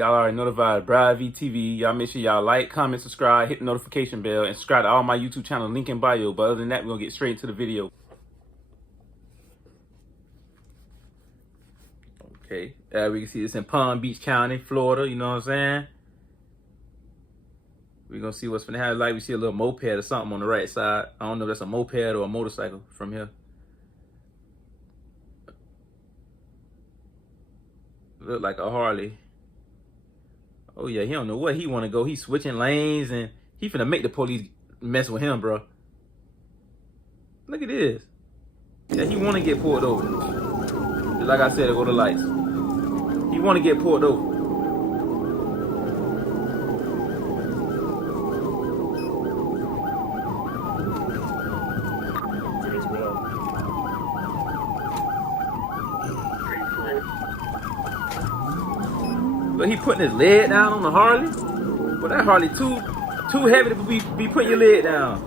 Y'all already notified Brad VTV. Y'all make sure y'all like, comment, subscribe, hit the notification bell, and subscribe to all my YouTube channel, link in bio. But other than that, we're gonna get straight into the video. Okay, we can see this in Palm Beach County, Florida, you know what I'm saying? We're gonna see what's gonna happen. Like we see a little moped or something on the right side. I don't know if that's a moped or a motorcycle from here. Look like a Harley. Oh yeah, he don't know where he want to go. He's switching lanes and he finna make the police mess with him, bro. Look at this. Yeah, he want to get pulled over. Just like I said, go to lights. He want to get pulled over. But he putting his leg down on the Harley. But that Harley too heavy to be putting your leg down.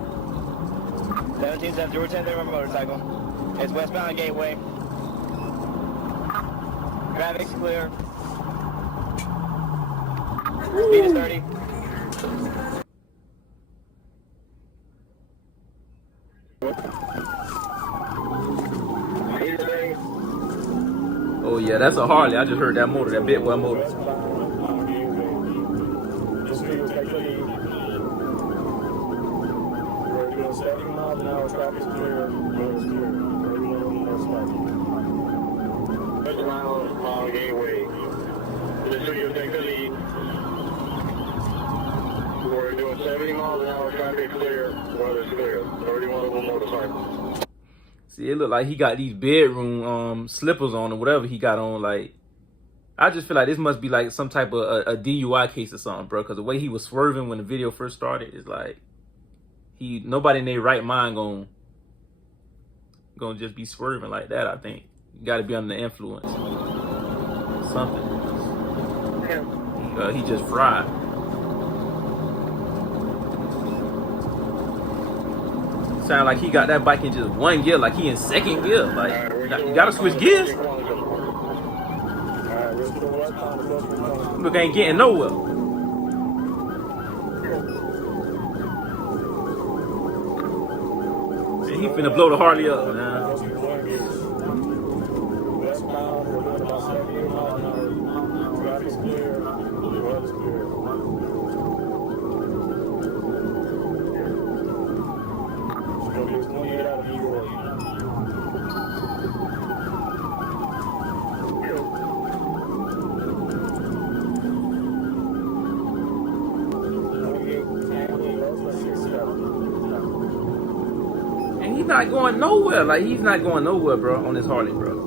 17-10, there on motorcycle. It's westbound gateway. Traffic's clear. Speed is 30. Oh yeah, that's a Harley. I just heard that motor, that big boy motor. Gateway. We're doing 70 miles an hour, traffic clear, weather's clear. 31 of them motorcycles. See, it look like he got these bedroom slippers on or whatever he got on. Like, I just feel like this must be like some type of a DUI case or something, bro. Because the way he was swerving when the video first started is like nobody in their right mind gonna just be swerving like that. I think you got to be under the influence, something. He just fried. Sound like he got that bike in just one gear, like he in second gear. Like you gotta switch gears. Look, ain't getting nowhere. And he finna blow the Harley up, man. He's not going nowhere. Like, he's not going nowhere, bro, on this Harley, bro.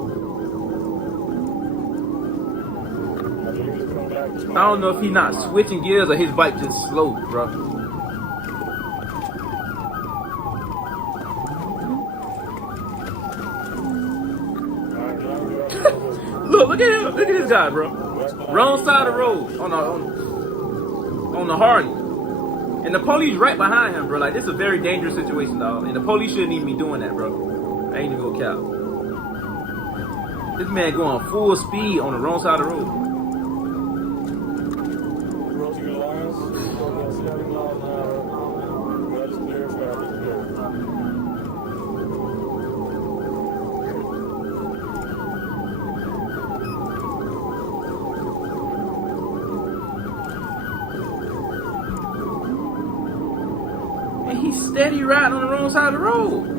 I don't know if he's not switching gears or his bike just slow, bro. Look at him. Look at this guy, bro. Wrong side of the road on the Harley. And the police right behind him, bro. Like, this is a very dangerous situation, dog. And the police shouldn't even be doing that, bro. I ain't even gonna cap. This man going full speed on the wrong side of the road. And he's steady riding on the wrong side of the road.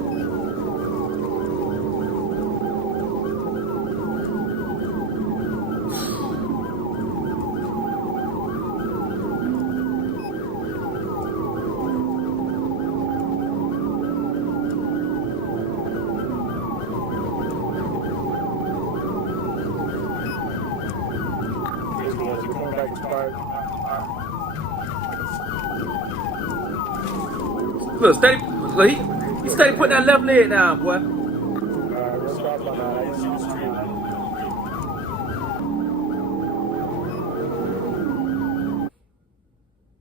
Look, steady. Look, he steady putting that left leg down, boy.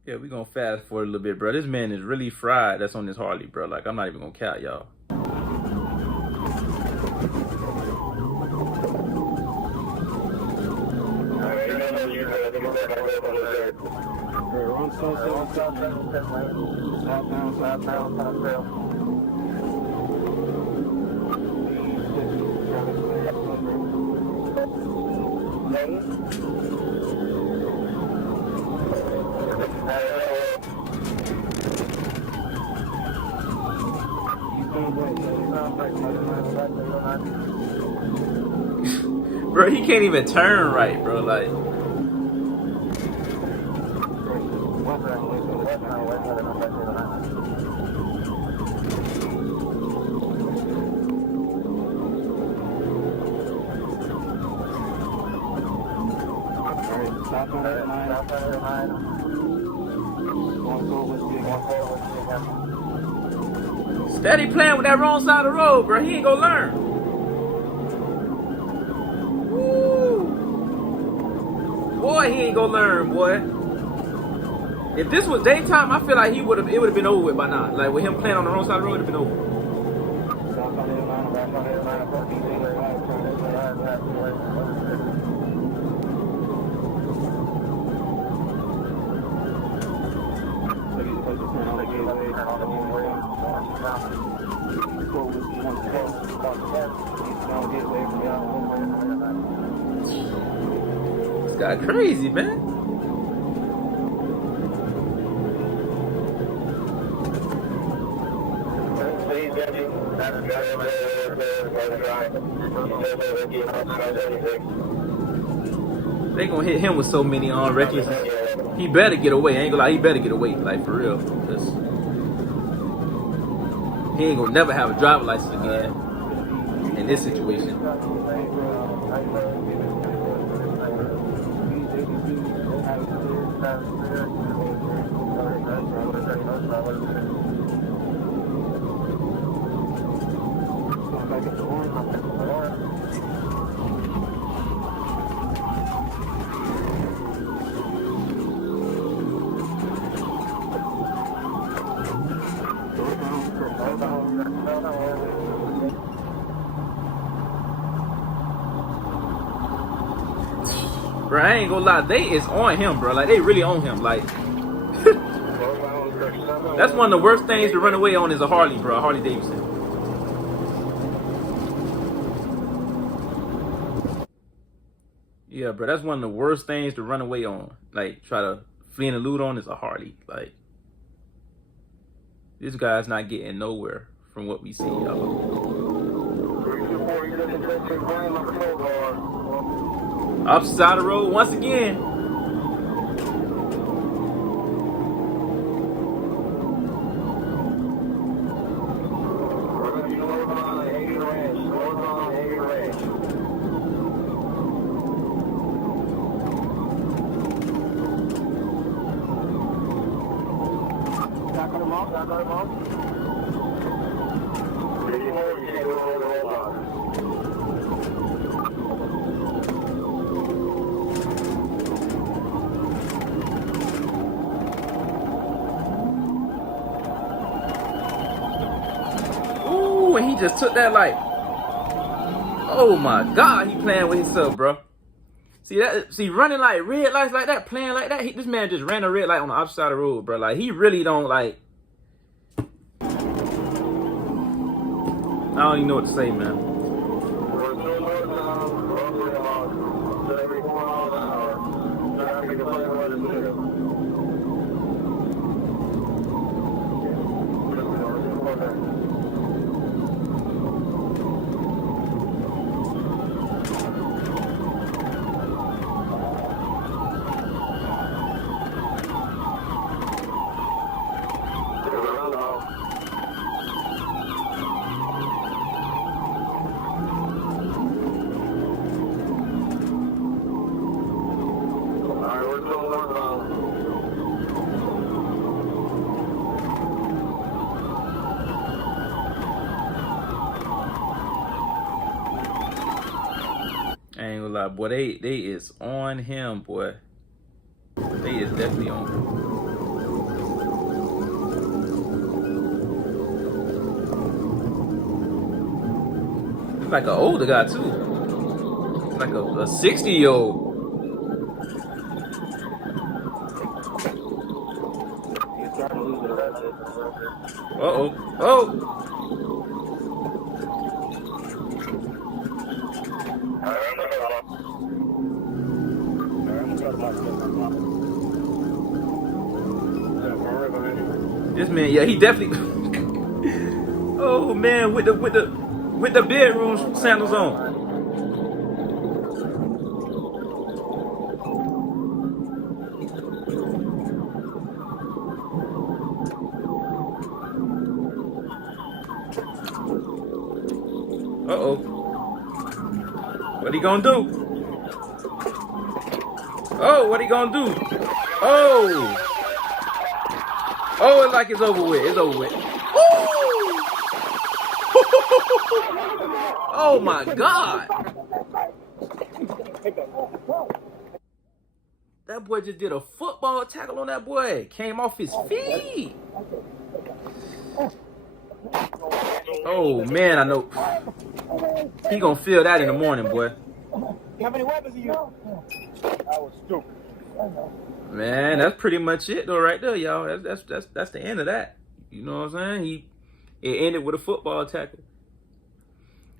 Yeah, we gonna fast forward a little bit, bro. This man is really fried. That's on this Harley, bro. Like, I'm not even gonna count, y'all. Bro, he can't even turn right, bro. Like, steady playing with that wrong side of the road, bro. He ain't gonna learn. Woo. Boy, he ain't gonna learn, boy. If this was daytime, I feel like it would have been over with by now. Like with him playing on the wrong side of the road, it would have been over. This guy crazy, man. They gonna hit him with so many reckless. He better get away. I ain't gonna lie, he better get away, like for real. Cause he ain't gonna never have a driver license again in this situation. Bro, I ain't gonna lie, they is on him, bro. Like, they really on him. Like, that's one of the worst things to run away on is a Harley, bro. A Harley Davidson. Yeah, bro, that's one of the worst things to run away on. Like, try to flee and elude on is a Harley. Like, this guy's not getting nowhere from what we see, y'all. Opposite side of the road once again. Ooh, and he just took that light. Oh my God, he playing with himself, bro. See that? See, running like red lights like that, playing like that. This man just ran a red light on the opposite side of the road, bro. Like, he really don't like. I don't even know what to say, man. I ain't gonna lie, boy. They is on him, boy. They is definitely on him. He's like an older guy too. Like a 60-year-old. Uh-oh. Oh! This man, yeah, he definitely. Oh man, with the bedroom sandals on. Uh-oh. What he gonna do? Oh, what he gonna do? Oh! Oh, it's like it's over with. It's over with. Oh my God! That boy just did a football tackle on that boy. Came off his feet. Oh man, I know. He gonna feel that in the morning, boy. How many weapons are you? I was stupid. Man, that's pretty much it though, right there, y'all. That's the end of that. You know what I'm saying? It ended with a football tackle.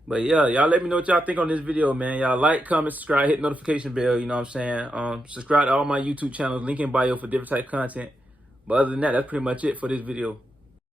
But yeah, y'all let me know what y'all think on this video, man. Y'all like, comment, subscribe, hit notification bell, you know what I'm saying? Subscribe to all my YouTube channels, link in bio for different type content. But other than that, that's pretty much it for this video.